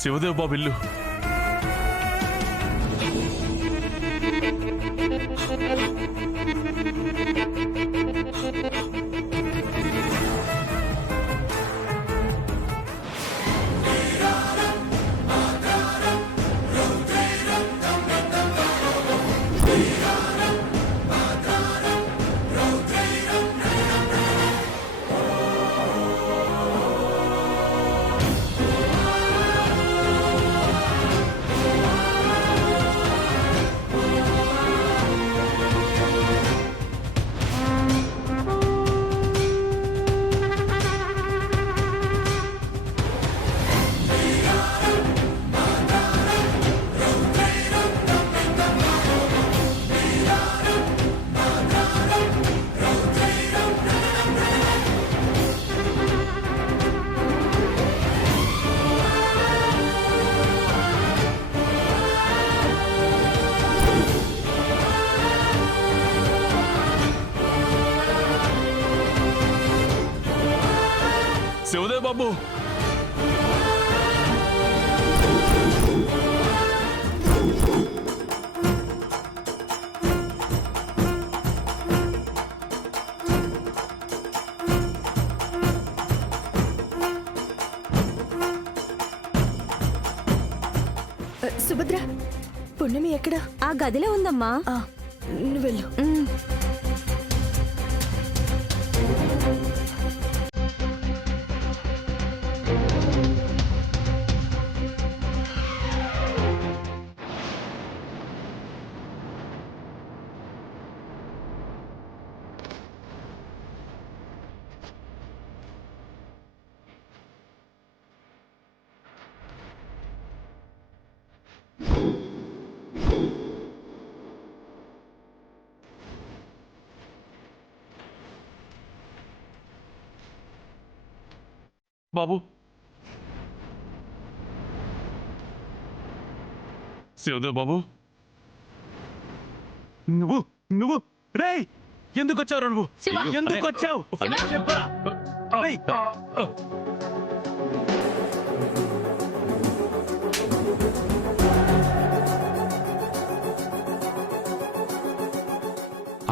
శివదేవ్ బాబు ఇల్లు. శివదేవ్ బాబు, సుభద్ర, పుణ్యమి ఎక్కడ? ఆ గదిలో ఉందమ్మా. నువ్వు వెళ్ళు. బాబు, శివదేవ్ బాబు, నువ్వు రేయ్, ఎందుకు వచ్చావు? నువ్వు ఎందుకు వచ్చావు?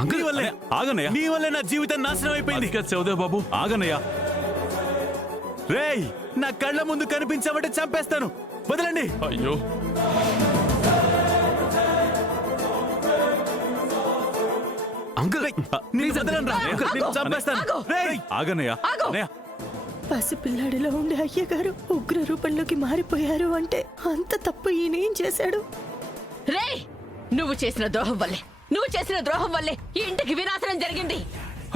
అంకుల్ వల్లే ఆగనయ్యా, నీ వల్లే నా జీవితం నాశనం అయిపోయింది. శివదేవ్ బాబు, ఆగనయ్యా. రేయ్, నా కళ్ళ ముందు కనిపించామంటే చంపేస్తాను, వదలండి. అయ్యో, అంకుల్ నేను వదలండి రా, నేను చంపేస్తాను. రేయ్, ఆగనయ్యా. పసిపిల్లాడిలో ఉండే అయ్యగారు ఉగ్ర రూపంలోకి మారిపోయారు అంటే అంత తప్పు ఈయనేం చేశాడు? రేయ్, నువ్వు చేసిన ద్రోహం వల్లే ఈ ఇంటికి వినాశనం జరిగింది.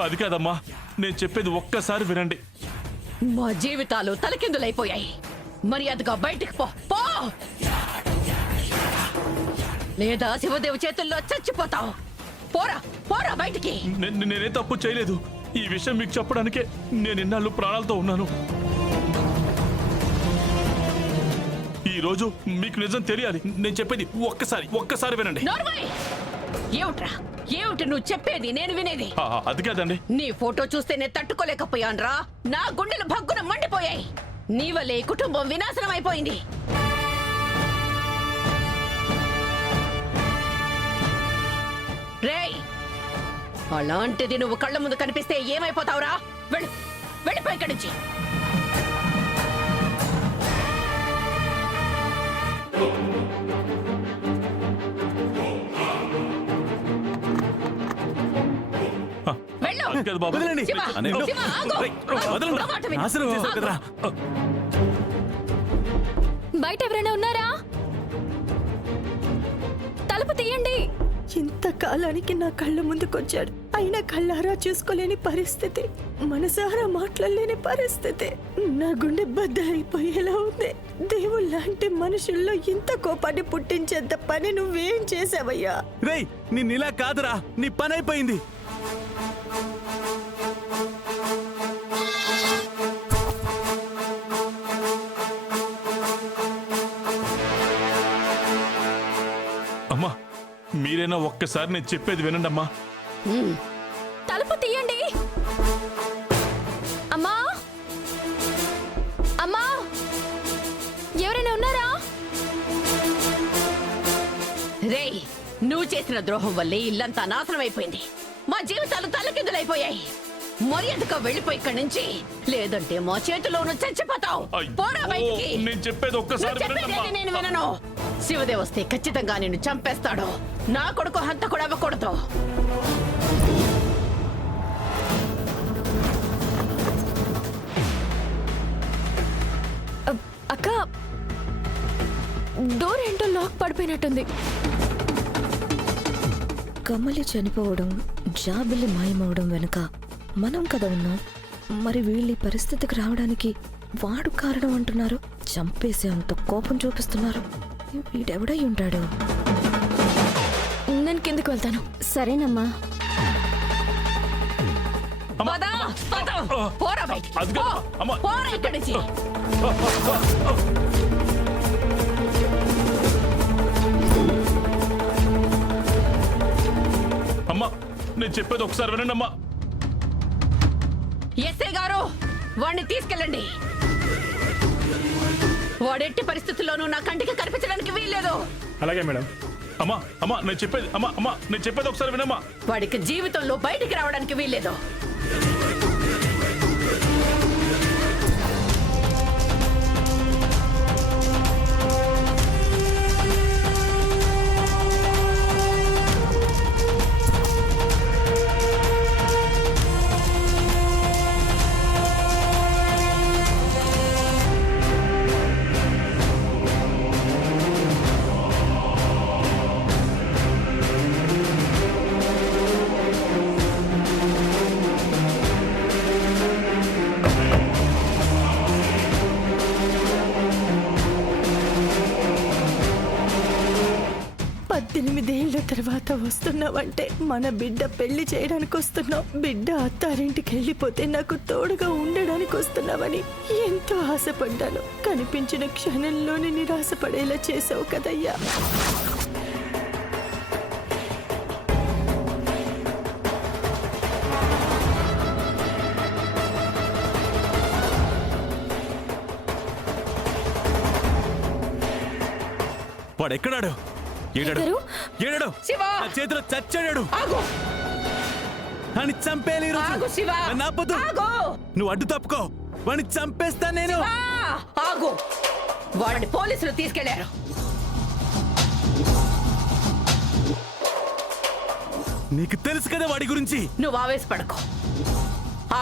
అది కాదమ్మా, నేను చెప్పేది ఒక్కసారి వినండి. మా జీవితాలు తలకిందులైపోయాయి. మర్యాదగా బయటికి పో, లేదా శివదేవ్ చేతుల్లో చచ్చిపోతావు. పోరా బయటికి. నేనే తప్పు చేయలేదు. ఈ విషయం మీకు చెప్పడానికే నేను ఇన్నాళ్ళు ప్రాణాలతో ఉన్నాను. ఈ రోజు మీకు నిజం తెలియాలి. నేను చెప్పేది ఒక్కసారి వినండి. ఏమిటి నువ్వు చెప్పేది, నేను వినేది? అది కాదండి, నీ ఫోటో చూస్తే నేను తట్టుకోలేకపోయానురా. నా గుండెలు భగ్గున మండిపోయాయి. నీ వల్లే కుటుంబం వినాశనం అయిపోయింది. రేయ్, అలాంటిది నువ్వు కళ్ళ ముందు కనిపిస్తే ఏమైపోతావురా? వెళ్ళిపోయి ఇక్కడి నుంచి. వదలండి. నాశనం చేశావు కదరా. బయట ఎవరైనా ఉన్నారా? తలుపు తీయండి. ఇంతకాలానికి నా కళ్ళ ముందుకొచ్చాడు, అయినా కళ్ళారా చూసుకోలేని పరిస్థితి, మనసారా మాట్లాడలేని పరిస్థితి. నా గుండె బద్దలైపోయేలా ఉంది. దేవుళ్ళంటి మనుషుల్లో ఇంత కోపాన్ని పుట్టించేంత పని నువ్వేం చేసావయ్యా? రేయ్, నిన్నిలా కాదురా, నీ పని అయిపోయింది. అమ్మా, మీరైనా ఒక్కసారి నేను చెప్పేది వినండి అమ్మా. తలుపు తీయండి. అమ్మా, అమ్మా, ఎవరైనా నువ్వు చేసిన ద్రోహం వల్లే ఇల్లంతా నాశనం అయిపోయింది. మా జీవితాలు తలకిందులైపోయాయి. మర్యాదగా వెళ్ళిపోయి ఇక్కడి నుంచి, లేదంటే మా చేతిలోను చచ్చిపోతావు. అయ్యో, పోరా బయటికి. నేను చెప్పేది ఒక్కసారి నువ్వు చెప్పేది వినండమ్మా. నేను వినను. శివదేవ్ వస్తే ఖచ్చితంగా నిన్ను చంపేస్తాడు. నా కొడుకు హంతకుడు అవ్వకూడదు. అక్క, డోర్ ఏంటో లాక్ పడిపోయినట్టుంది. కమలి చనిపోవడం, జాబిల్లి మాయమవడం వెనుక మనం కదా ఉన్నాం. మరి వీళ్ళ ఈ పరిస్థితికి రావడానికి వాడు కారణం అంటున్నారు. చంపేసి అంత కోపం చూపిస్తున్నారు. వీడెవడై ఉంటాడు? నేను కిందకు వెళ్తాను. సరేనమ్మా. పద, పద. పోరా బయటికి. అది కాదు, పో. అమ్మ. పోరా ఇక్కడి నుంచి. అమ్మా, నేను చెప్పేది ఒకసారి వినండి అమ్మా. ఎస్ఐ గారు, వాడిని తీసుకెళ్ళండి. వాడెట్టి పరిస్థితుల్లోనూ నా కంటికి కనిపించడానికి వీల్లేదు. అలాగే మేడం. అమ్మా అమ్మా నేను చెప్పేది అమ్మా నేను చెప్పేది ఒకసారి వినమ్మా. వాడికి జీవితంలో బయటికి రావడానికి వీల్లేదు. ఏళ్ల తర్వాత వస్తున్నావంటే మన బిడ్డ పెళ్లి చేయడానికి వస్తున్నావు. బిడ్డ అత్తారింటికి వెళ్ళిపోతే నాకు తోడుగా ఉండడానికి వస్తున్నావని ఎంతో ఆశపడ్డాను. కనిపించిన క్షణంలోనే నిరాశపడేలా చేసావు కదయ్యా. వాడు ఎక్కడాడు? ఏడాడు ఎక్కరు? ఏడాడు శివ! నా చేతిలో చచ్చాడు. ఆగు! వాడిని చంపేయాలి ఈ రోజు. ఆగు శివ! నన్ను ఆపొద్దు. ఆగు! నువ్వు అడ్డు తప్పుకో, వాడిని చంపేస్తా నేను. ఆగు! వాడిని పోలీసులు తీసుకెళ్లారు. నీకు తెలుసు కదా వాడి గురించి. నువ్వు ఆవేశపడకు.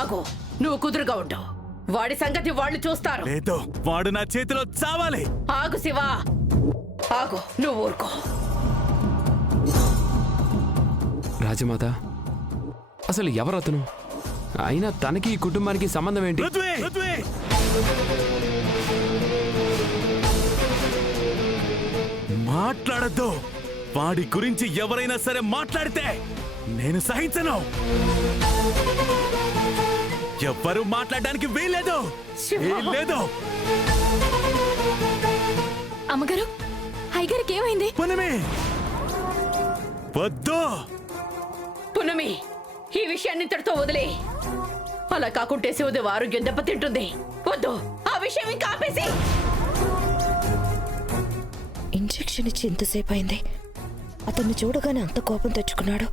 ఆగు! నువ్వు కుదురుగా ఉండు. వాడి సంగతి వాళ్ళు చూస్తారు. లేదు, వాడు నా చేతిలో చావాలి. ఆగు శివ! ఆగు! నువ్వు ఊరుకో. రాజమాత, అసలు ఎవరతను? అయినా తనకి ఈ కుటుంబానికి సంబంధం ఏంటి? రుద్వే! రుద్వే! మాట్లాడద్దు. వాడి గురించి ఎవరైనా సరే మాట్లాడితే నేను సహించను. ఎవ్వరూ మాట్లాడడానికి వీల్లేదు. వీల్లేదు. అమ్మగారు, అయ్యగారికి ఏమైంది? పునమి, వద్దు. పునమి, ఈ విషయాన్ని ఇంతటితో వదిలే. అలా కాకుంటే శివదేవ్ ఆరోగ్యం దెబ్బతింటుంది. వద్దు, ఆ విషయం ఇంకా ఆపేసి. ఇంజెక్షన్ ఇచ్చి ఎంతసేపు అయింది? అతన్ని చూడగానే అంత కోపం తెచ్చుకున్నాడు.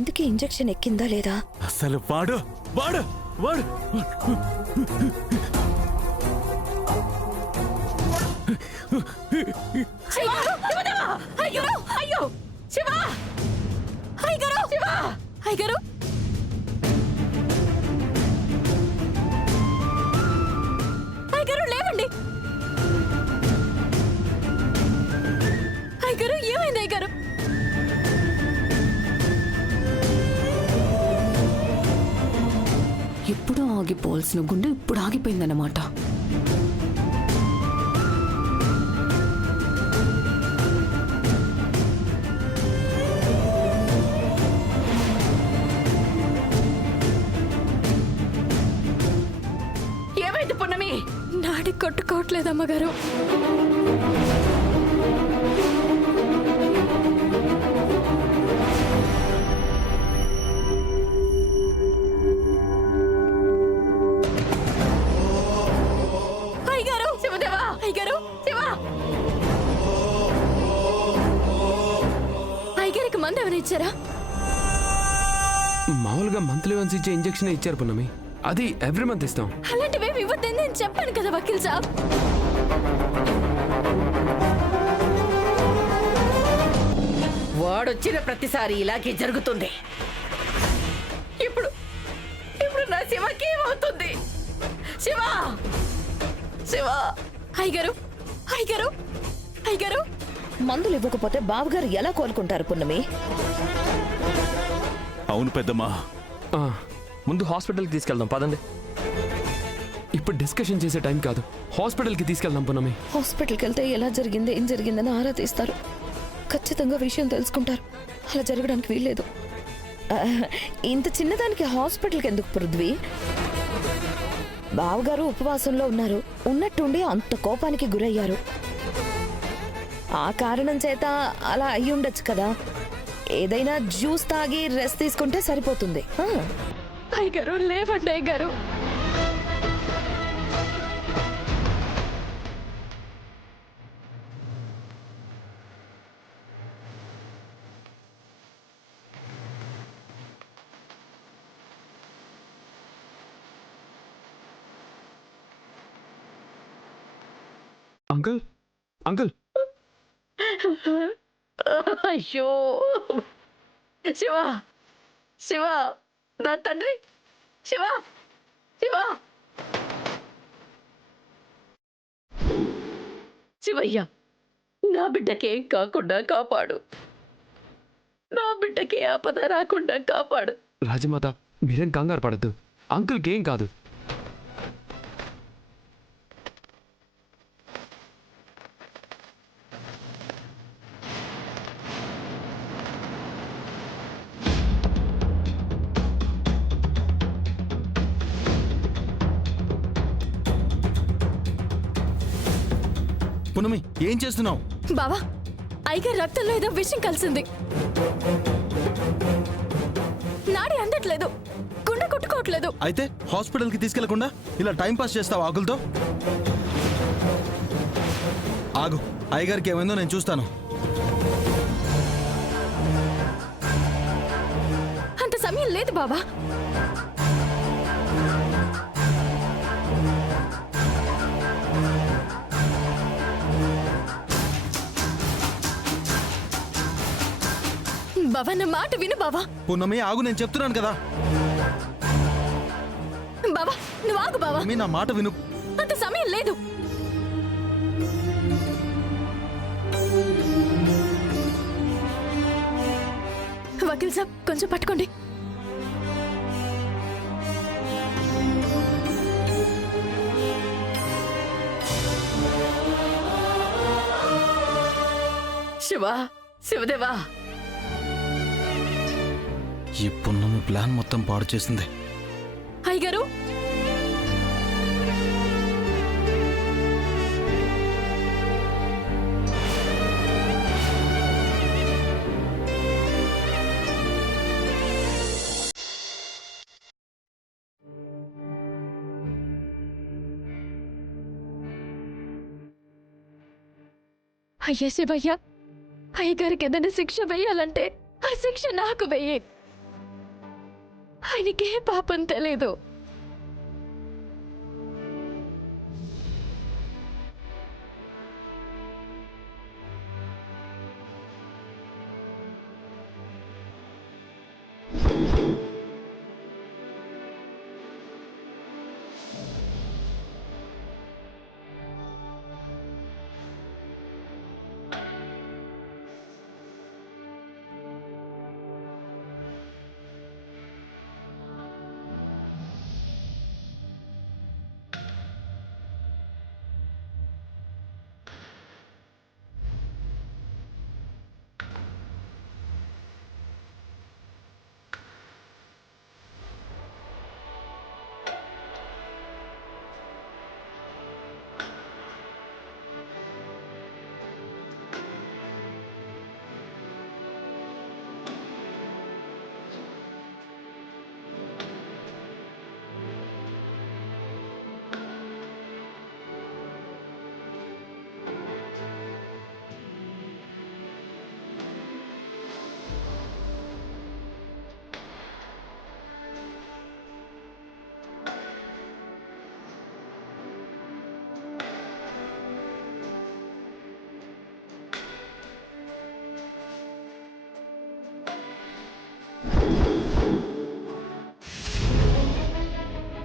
ఇందుకే ఇంజెక్షన్ ఎక్కిందా లేదా? అసలు వాడు వాడు వాడు శివదేవా! అయ్యో! అయ్యో! శివ! అయ్యగారు! శివ! అయ్యగారు! అయ్యగారు, లేవండి. అయ్యగారు, ఏమైంది అయ్యగారు? ఎప్పుడూ ఆగిపోవాల్సిన గుండె ఇప్పుడు ఆగిపోయిందన్నమాట. ఏమైంది పున్నమి? నాడి కొట్టుకోవట్లేదు అమ్మగారు. అయ్యగారు! శివదేవా! అయ్యగారు! శివ! మామూలుగా మంత్లీ వన్స్ ఇచ్చే ఇంజెక్షన్ ఇచ్చారు పున్నమి. అది ఎవ్రీ మంత్ ఇస్తాం. అలాంటివేమి ఇవ్వద్దని నేను చెప్పాను కదా వకీల్ సాబ్. వాడొచ్చిన ప్రతిసారి ఇలాగే జరుగుతుంది. ఇప్పుడు ఇప్పుడు నా శివకి ఏమవుతుంది? శివ, శివ. అయ్యగారు, అయ్యగారు, అయ్యగారు. మందులు ఇవ్వకపోతే బావగారు ఎలా కోలుకుంటారు పున్నమి? అవును పెద్దమ్మా. ఆ, ముందు హాస్పిటల్కి తీసుకెళ్దాం పదండి. ఇప్పుడు డిస్కషన్ చేసే టైం కాదు. హాస్పిటల్కి తీసుకెళ్దాం పున్నమి. హాస్పిటల్కి వెళ్తే ఎలా జరిగింది, ఏం జరిగిందని ఆరా తీస్తారు. ఖచ్చితంగా విషయం తెలుసుకుంటారు. అలా జరగడానికి వీల్లేదు. ఇంత చిన్నదానికి హాస్పిటల్కి ఎందుకు పృథ్వీ? బావగారు ఉపవాసంలో ఉన్నారు. ఉన్నట్టుండి అంత కోపానికి గురయ్యారు. ఆ కారణం చేత అలా అయ్యి ఉండొచ్చు కదా. ఏదైనా జ్యూస్ తాగి రెస్ట్ తీసుకుంటే సరిపోతుంది. అయ్యగారు లేవండి అయ్యగారు. Uncle, uncle. అయ్యో శివ, శివ, నా తండ్రి, శివ, శివ, శివయ్య, నా బిడ్డకేం కాకుండా కాపాడు. నా బిడ్డకి ఆపద రాకుండా కాపాడు. రాజమాత మీరేం కంగారు పడద్దు. అంకుల్కి ఏం కాదు. పున్నమి ఏం చేస్తున్నావు? బావా, అయ్యగారు రక్తంలో ఏదో విషయం కలిసింది. నాడి అందట్లేదు, గుండె కొట్టుకోవట్లేదు. అయితే హాస్పిటల్కి తీసుకెళ్లకుండా ఇలా టైం పాస్ చేస్తావు ఆకులతో? ఆగు, అయ్యగారికి ఏమైందో నేను చూస్తాను. అంత సమయం లేదు బావా. బావా నా మాట విను బావా. పున్నమి ఆగు, నేను చెప్తున్నాను కదా. బావా నువ్వు ఆగు బావా. పున్నమి, నా మాట విను. అంత సమయం లేదు. వకీల్ సాబ్ కొంచెం పట్టుకోండి. శివ, శివదేవా. ఈ పున్నమి ప్లాన్ మొత్తం పాడు చేసింది. అయ్యగారు, అయ్యా శివయ్య, అయ్యగారికి ఏదైనా శిక్ష వేయాలంటే ఆ శిక్ష నాకు వెయ్యి. ఆయనకే పాపం తెలీదు.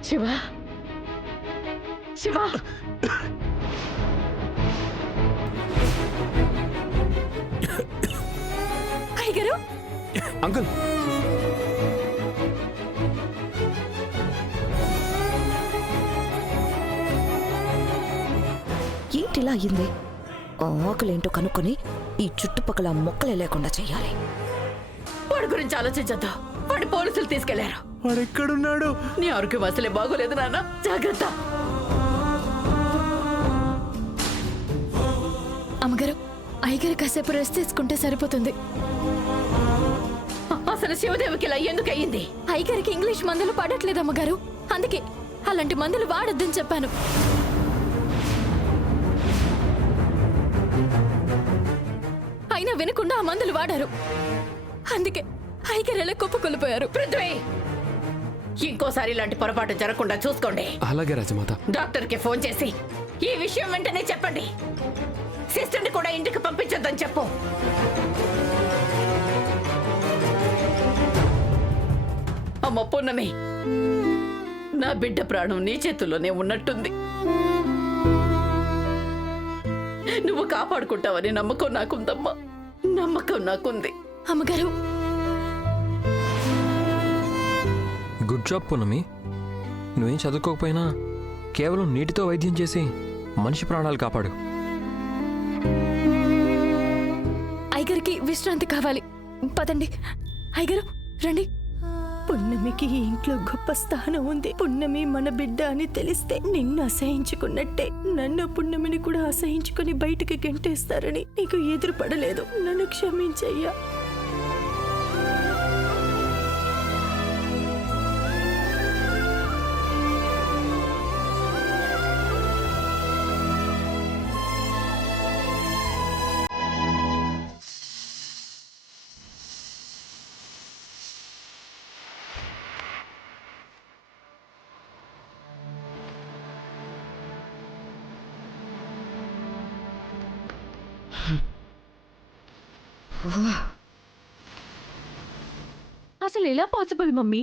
శివ శివ అయ్యగారు అంకుల్ ఏంటిలా అయ్యింది? ఆకలేంటో కనుక్కొని ఈ చుట్టుపక్కల మొక్కలే లేకుండా చెయ్యాలి. వాడి గురించి ఆలోచించద్దు. వాడి పోలీసులు తీసుకెళ్లారు. వాడు ఎక్కడున్నాడు? నీ ఆరోగ్యం అసలే బాగోలేదు నాన్న, జాగ్రత్త. అమ్మగారు అయ్యగారు కాసేపు రెస్ట్ తీసుకుంటే సరిపోతుంది. అసలు శివదేవికి ఇలా ఎందుకు అయ్యింది? అయ్యగారికి ఇంగ్లీష్ మందులు పడట్లేదు అమ్మగారు, అందుకే అలాంటి మందులు వాడొద్దని చెప్పాను. అయినా వినకుండా ఆ మందులు వాడారు, అందుకే అయ్యగారు ఎలా కుప్పకొల్లిపోయారు. పృథ్వీ, ఇంకోసారి ఇలాంటి పొరపాటు జరగకుండా చూసుకోండి. అలాగే రాజమాత. డాక్టర్ కి ఫోన్ చేసి ఈ విషయం వెంటనే చెప్పండి. సిస్టర్ని కూడా ఇంటికి పంపించొద్దని చెప్పు. అమ్మ పూర్ణమి, నా బిడ్డ ప్రాణం నీ చేతుల్లోనే ఉన్నట్టుంది. నువ్వు కాపాడుకుంటావని నమ్మకం నాకుందమ్మా, నమ్మకం నాకుంది. అమ్మగారు గుడ్ జాబ్ పూనమి. నువ్వేం చదువుకోకపోయినా కేవలం నీటితో వైద్యం చేసి మనిషి ప్రాణాలు కాపాడు. అయ్యగారికి విశ్రాంతి కావాలి, పదండి. అయ్యగారు రండి. పున్నమికి ఈ ఇంట్లో గొప్ప స్థానం ఉంది. పున్నమి మన బిడ్డ అని తెలిస్తే నిన్ను అసహించుకున్నట్టే నన్ను పున్నమిని కూడా అసహించుకుని బయటికి గెంటేస్తారని నీకు ఎదురుపడలేదు. నన్ను క్షమించయ్యా. అసలు ఎలా పాసిబుల్ మమ్మీ?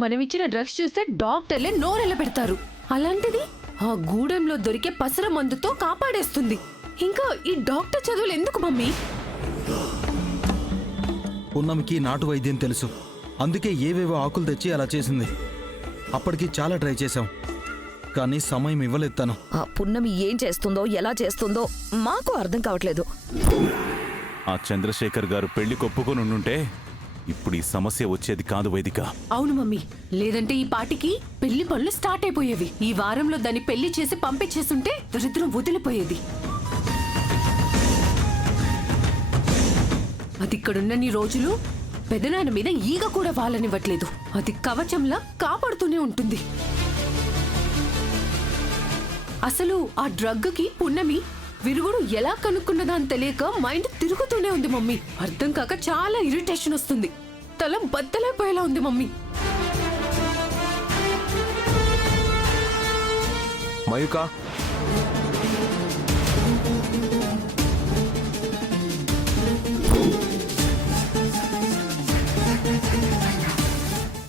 మనం ఇచ్చిన డ్రగ్స్ చూస్తే డాక్టర్లే నోరెళ్ళ పెడతారు. అలాంటిది ఆ గూడెంలో దొరికే పసర మందుతో కాపాడేస్తుంది. ఇంకా ఈ డాక్టర్ చదువులు ఎందుకు మమ్మీ? పున్నమికి నాటు వైద్యం తెలుసు, అందుకే ఏవేవో ఆకులు తెచ్చి అలా చేసింది. అప్పటికి చాలా ట్రై చేశాం, కానీ సమయం ఇవ్వలేదు తను. ఆ పున్నమి ఏం చేస్తుందో ఎలా చేస్తుందో మాకు అర్థం కావట్లేదు. ఆ చంద్రశేఖర్ గారు పెళ్లి కొప్పుకొని ఉండుంటే ఇప్పుడు ఈ సమస్య వచ్చేది కాదు వేదిక. అవును మమ్మీ, లేదంటే ఈ పాటికి పెళ్లి పనులు స్టార్ట్ అయిపోయేవి. ఈ వారంలో దాన్ని పెళ్లి చేసి పంపించేస్తుంటే దరిద్రం వదిలిపోయేది. అది ఇక్కడున్నన్ని రోజులు పెదనాన్న మీద ఈగ కూడా వాలనివ్వట్లేదు. అది కవచంలా కాపాడుతూనే ఉంటుంది. అసలు ఆ డ్రగ్కి పున్నమి విరుగుడు ఎలా కనుక్కున్నదా అని తెలియక మైండ్ తిరుగుతూనే ఉంది మమ్మీ. అర్థం కాక చాలా ఇరిటేషన్ వస్తుంది. తల బద్దలైపోయేలా ఉంది మమ్మీ. మయూక